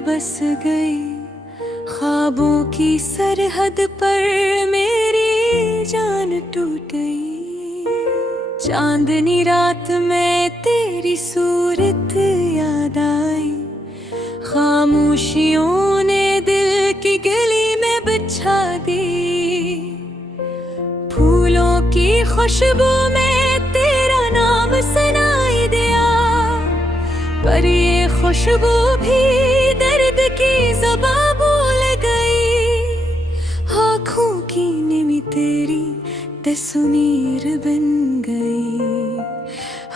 बस गई, ख्वाबों की सरहद पर मेरी जान टूट गई। चांदनी रात में तेरी सूरत याद आई, खामोशियों ने दिल की गली में बिछा दी। फूलों की खुशबू में तेरा नाम सुनाई दिया, पर ये खुशबू भी दर्द की ज़बां बोल गई। आँखों की निमी तेरी तस्वीर बन गई,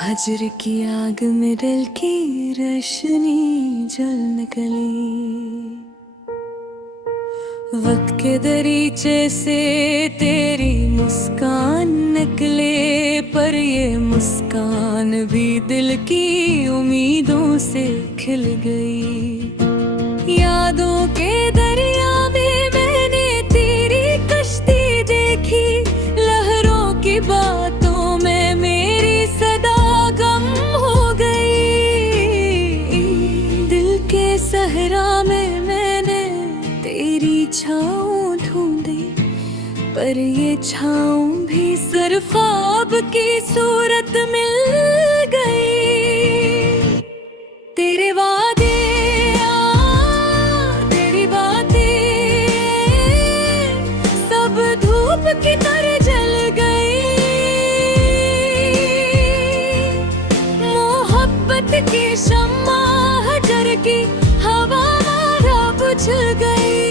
हजर की आग में दिल की रोशनी जल निकली। वक्त के दरीचे से तेरी मुस्कान निकले, पर ये मुस्कान भी दिल की उम्मीदों से खिल गई। यादों के दरिया में मैंने तेरी कश्ती देखी, लहरों की बातों में मेरी सदा गम हो गई। दिल के सहरा में मैंने तेरी छाँव ढूंढी, पर ये छाँव भी सिर्फ ख्वाब की सूरत मिल गई। तेरे वादे तेरी बातें सब धूप की तरह जल गई। मोहब्बत की शम्मा हजर की हवा मारा बुझ गई।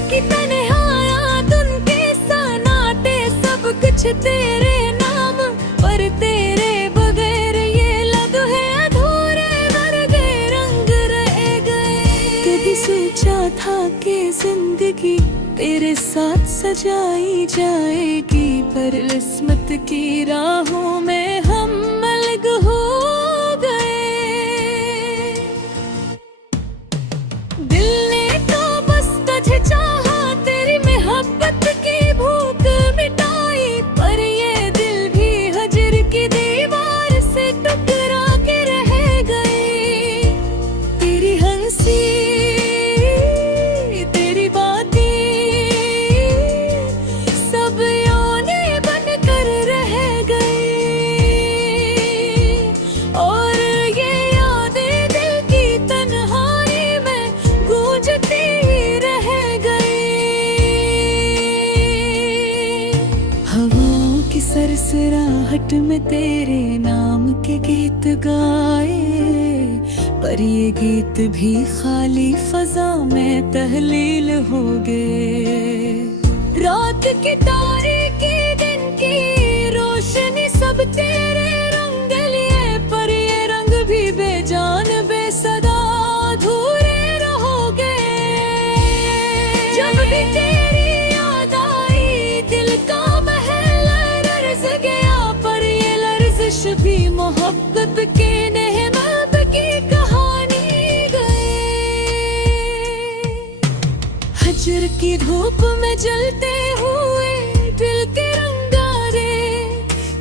की तन्हाइयाँ धुन के सन्नाटे सब कुछ तेरे नाम, पर तेरे बगैर ये लम्हे अधूरे मर गए, रंग रह गए। कभी सोचा था कि जिंदगी तेरे साथ सजाई जाएगी, पर किस्मत की राहों में हम अलग हो गए। दिल ने तो बस तुझे चाहा, तेरी मोहब्बत की भूख मिटाई, पर ये दिल भी हजर की दीवार से टकरा के रह गए। तेरी हंसी तेरी बातें सब यादें बन कर रह गई, और ये यादें दिल की तन्हाई में गूंजती रह गई। हवाओं की सरसराहट में तेरे नाम के गीत गाए, पर ये गीत भी खाली फजा में तहलील हो गए। रात की तारीकी दिन की रोशनी सब तेरे रंग लिए, पर ये रंग भी बेजान बेसदा अधूरे रहोगे। जब भी तेरी याद आई दिल का महल लर्ज़ गया, पर ये लर्ज़िश भी मोहब्बत के नेमत की कहानी गए। हजर की धूप में जलते हुए दिल के रंगारे,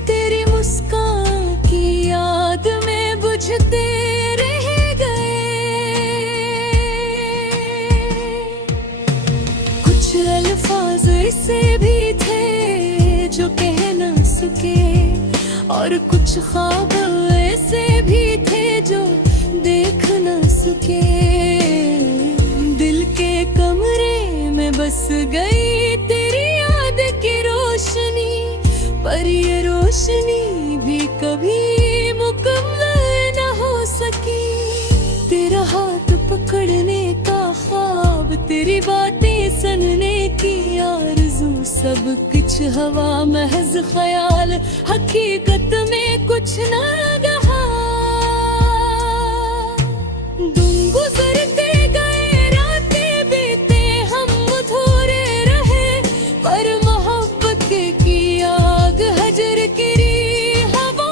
तेरी मुस्कान की याद में बुझते रह गए। कुछ अल्फाज ऐसे भी थे जो कह न सके, और कुछ ख्वाब ऐसे भी थे जो देख न सके। दिल के कमरे में बस गई तेरी याद की रोशनी, पर ये रोशनी भी कभी मुकम्मल न हो सकी। तेरा हाथ पकड़ने का ख्वाब, तेरी बातें सुनने की आरज़ू, सब कुछ हवा महज ख्याल, हकीकत में कुछ न रहा। दिन गुजरते गए रातें बीते हम अधूरे रहे, पर मोहब्बत की आग हजर की हवा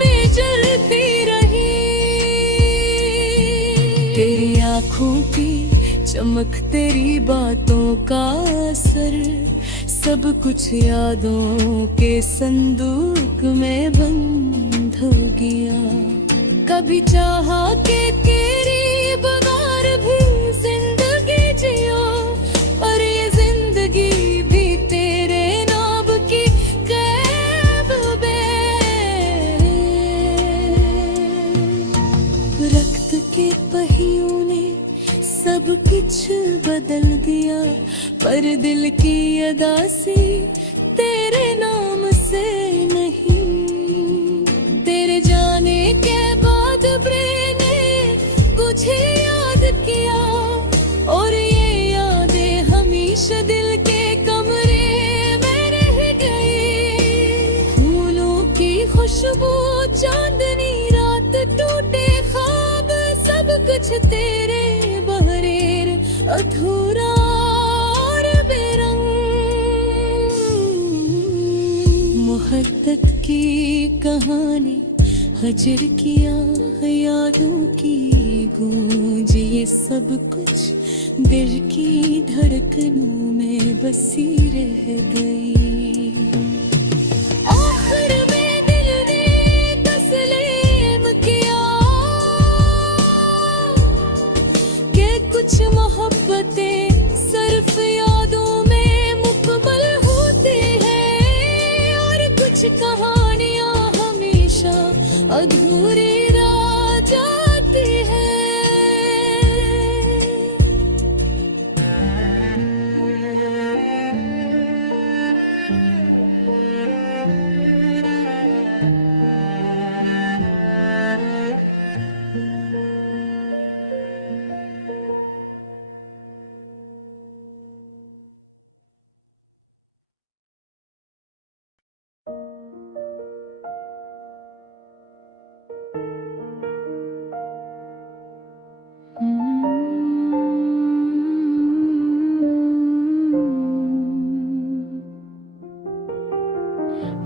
में जलती रही। तेरी आँखों की चमक, तेरी बातों का असर, सब कुछ यादों के संदूक में बंद हो गया। कभी चाहा कि तेरी बगैर भी जिंदगी जियो, पर ये जिंदगी भी तेरे नाम की कैद में। रक्त के पहियों ने सब कुछ बदल दिया, पर दिल की अदा से तेरे नाम से नहीं। तेरे जाने के बाद ने कुछ याद किया, और ये यादें हमेशा दिल के कमरे में रह गई। फूलों की खुशबू, चांदनी रात, टूटे ख्वाब, सब कुछ तेरे बहरेर अधूरा और बेरंग। मोहब्बत की कहानी, हजर किया यादों की गूंज, ये सब कुछ दिल की धड़कनों में बसी रह गई। आखिर में दिल ने तस्लीम किया कि कुछ मोहब्बतें सिर्फ यादों में मुकम्मल होती हैं, और कुछ कहानियां हमेशा अधूरी रह जाती है।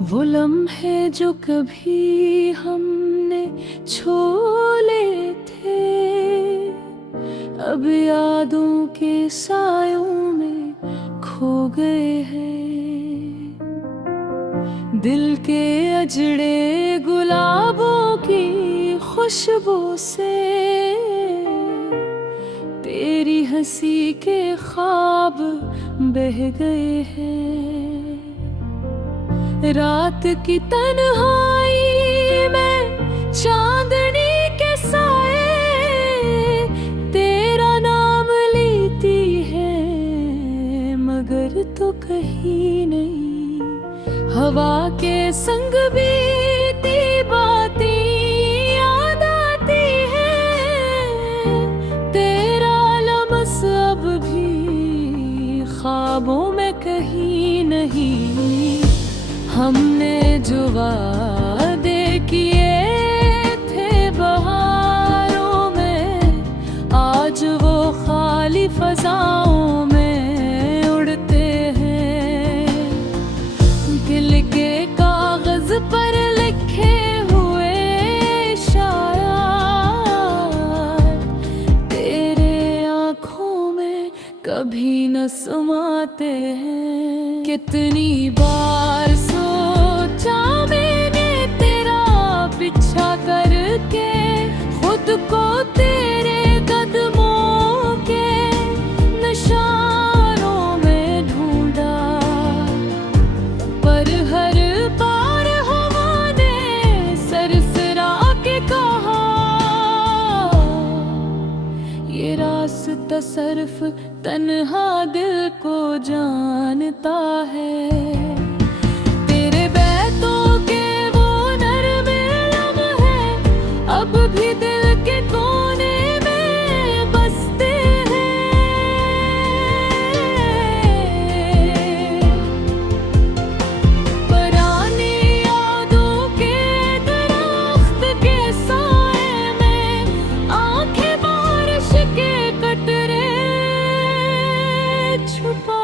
वो लम्हे जो कभी हमने छोले थे, अब यादों के सायों में खो गए हैं। दिल के अजड़े गुलाबों की खुशबू से तेरी हंसी के ख्वाब बह गए हैं। रात की तन्हाई में चांदनी के साए तेरा नाम लेती है, मगर तो कहीं नहीं। हवा के संग बीती बातें याद आती है, तेरा लम्स अब भी ख्वाबों में कहीं नहीं। हमने जो वादे किए थे बहारों में, आज वो खाली फजाओं में उड़ते हैं। दिल के कागज पर लिखे हुए इशारा तेरे आँखों में कभी न समाते हैं। कितनी बार सोचा मैंने तेरा पीछा करके, खुद को तेरे कदमों के निशानों में ढूंढा, पर हर बार हवा ने सरसरा के कहा, ये रास्ता सिर्फ तन्हा दिल को जानता है। तेरे बैतों के वो नर्म लम्हे अब भी दिल के कोने में बसते हैं। पुरानी यादों के दरख्त के साए में आंखें बारिश के कटरे छुपा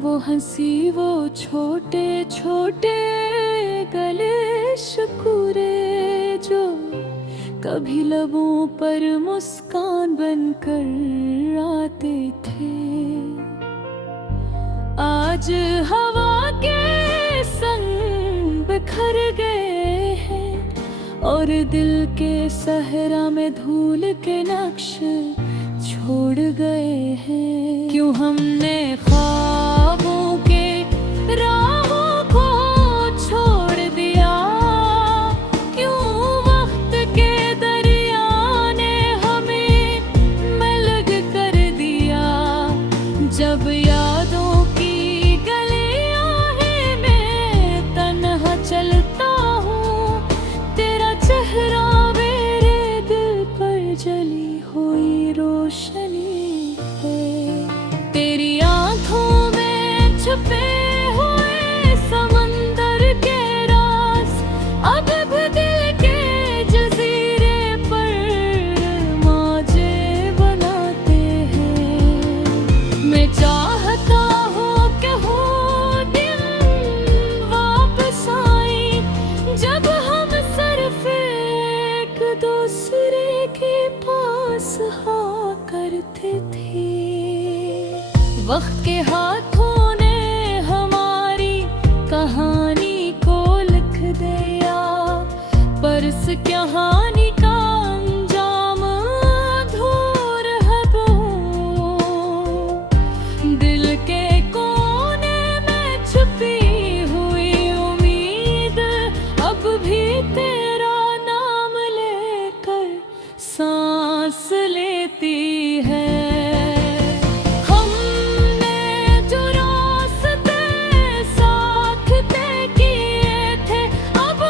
वो हंसी, वो छोटे छोटे गले शुक्रे जो कभी लबों पर मुस्कान बनकर आते थे, आज हवा के संग बिखर गए हैं और दिल के सहरा में धूल के नक्श छोड़ गए हैं। क्यों हमने ख्वाबों के राहों को छोड़ दिया, क्यों वक्त के दरिया ने हमें मलग कर दिया। जब यादों की गलियां हैं मैं तन्हा चलता हूँ, तेरा चेहरा मेरे दिल पर जली हुई रोशनी है। तेरी आंखों में छुपे हुए समंदर के राज अब भी दिल के जजीरे पर मौजे बनाते हैं। मैं चाहता हूँ कि हो दिन वापस आए जब हम सिर्फ एक दूसरे के पास हाँ करते थे। वक्त के हाथों ने हमारी कहानी को लिख दिया, पर इस कहानी का अंजाम अधूरा है वो। दिल के कोने में छुपी हुई उम्मीद अब भी तेरा नाम लेकर सांस लेती है। हमने जो रास्ते साथ तय किए थे अब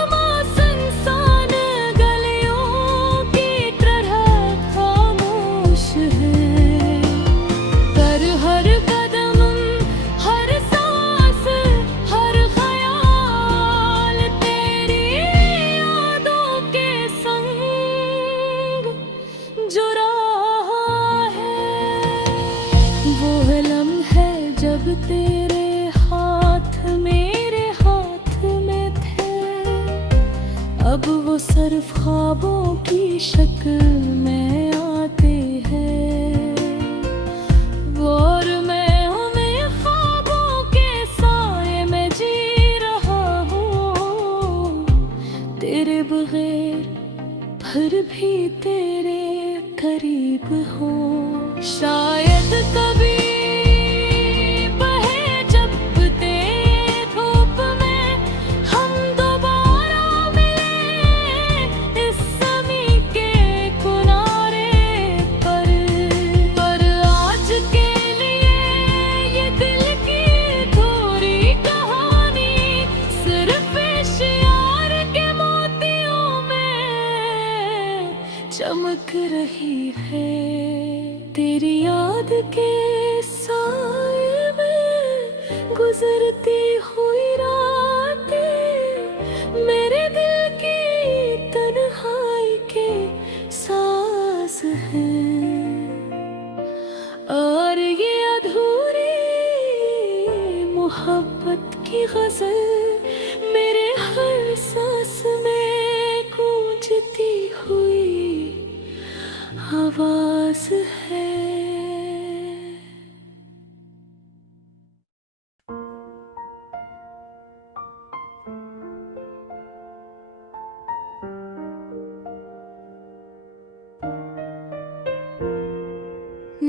सुनसान गलियों की तरह खामोश है। पर हर कदम, हर सांस, हर ख्याल तेरी यादों के संग जो रहा है। वो लम्हे जब तेरे हाथ मेरे हाथ में थे, अब वो सिर्फ ख्वाबों की शक्ल में आते हैं। और मैं उन्हीं ख्वाबों के साए में जी रहा हूँ, तेरे बगैर फिर भी तेरे करीब हो। शायद कभी बहे जब तेरी धूप में हम दोबारा मिले इस ज़मीं के किनारे पर आज के लिए ये दिल की थोड़ी कहानी सिर्फ इश्यार के मोतियों में चमक रही है। तेरी याद के साए में गुजरती हुई रातें मेरे दिल की तन्हाई के सांस हैं। और ये अधूरी मोहब्बत की गजल मेरे हर सांस में गूंजती हुई आवाज है।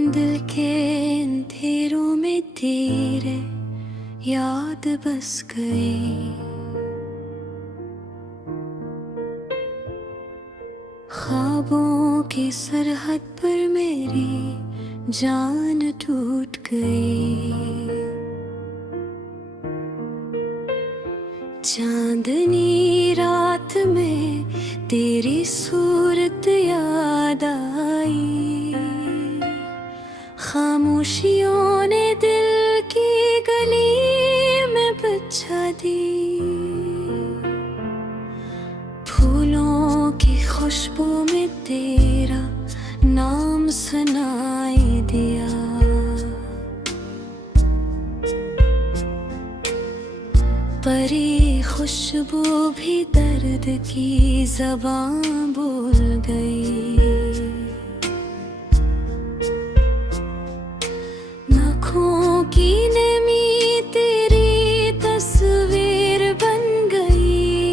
दिल के अंधेरों में तेरे याद बस गई, ख्वाबों की सरहद पर मेरी जान टूट गई। चांदनी रात में तेरी सूरत याद आई, खामोशियों ने दिल की गली में बिछा दी। फूलों की खुशबू में तेरा नाम सुनाई दिया। परी खुशबू भी दर्द की ज़बान बोल गई। आँखों की नमी तेरी तस्वीर बन गई।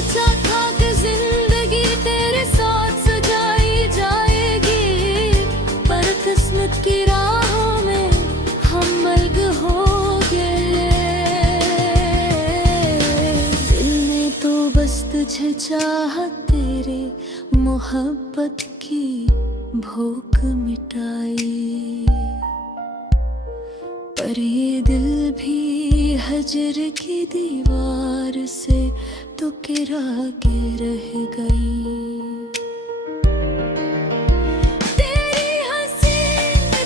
सोचा था कि जिंदगी तेरे साथ सजाई जाएगी, पर किस्मत की राहों में हम अलग हो गए। दिल ने तो बस तुझे चाहा, तेरे मोहब्बत की भूख मिटाई, पर ये दिल भी हजर की दीवार से तो गिरा के रह गई। तेरी हंसी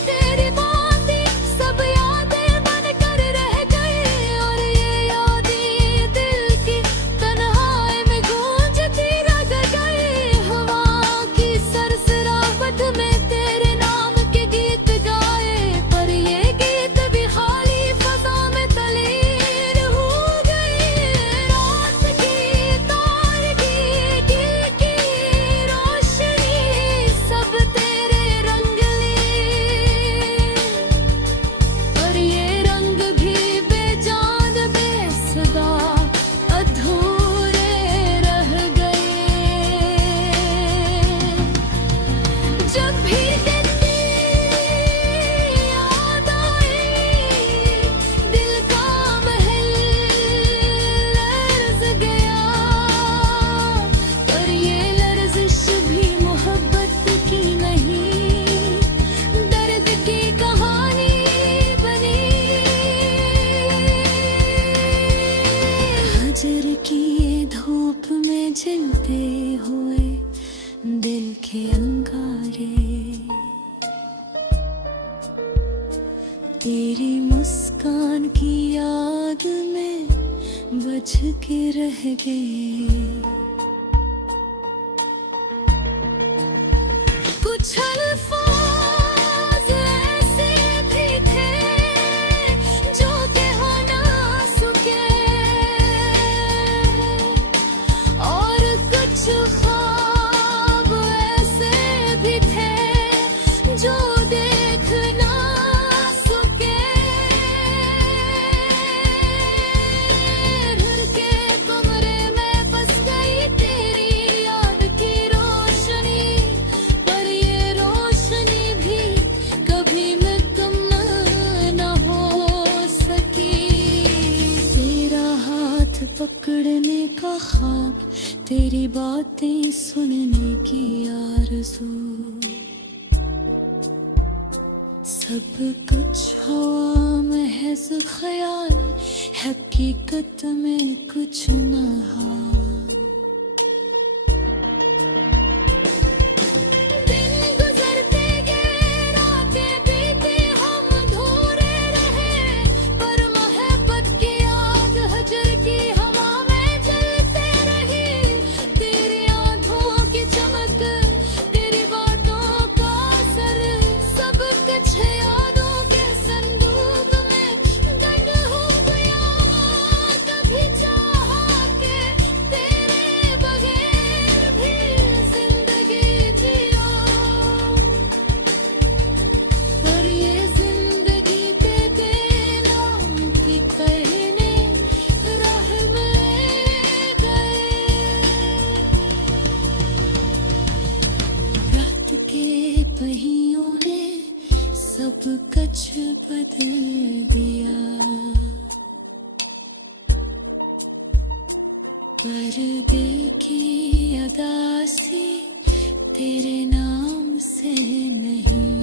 तेरी बातें सब यादें बनकर रह गई, और ये यादें दिल की तन्हाई में गूंजती रह गई। हवा की सरसराहट में तेरे नाम के गीत गाए, पर ये गीत भी खाली फजा में तलीन हो गई। रात की तारगी की रोशनी सब तेरे रंग ली, पर ये रंग भी बेजान बेसुधा अधूरे रह गए। जब भी तेरी याद आई, दिल का महल लर्ज़ गया, पर ये लर्ज़िश भी मोहब्बत की नहीं, दर्द की कहानी बनी। हजर की ये धूप में जलते हुए दिल के अंगारे, तेरी मुस्कान की याद में बच के रह गए। कुछ अल्फाज ऐसे भी थे जो कह ना सके, और कुछ ख्वाब ऐसे भी थे जो देख ना सके। घर के कमरे में बस गई तेरी याद की रोशनी, पर ये रोशनी भी कभी मुकम्मल न हो सकी। तेरा हाथ पकड़ने का ख्वाब, तेरी बातें सुनने की आरज़ू, सब कुछ हवा महज ख्याल, हकीकत में कुछ न हाल। दिन गुजरते गए, रातें बीती, हम अधूरे रहे, पर मोहब्बत की आग हजर की हवा में जलते रही। तेरी आंखों की चमक, तेरी बातों का असर, सब कुछ यादों के संदूक में बंद हो गया। कभी चाहा कि तेरे बगैर भी जिंदगी जियो, पर ये जिंदगी तेरे नाम की कहने राह में गए। रात के पहियों ने सब कुछ बदल दिया, पर्दे की अदा सी तेरे नाम से नहीं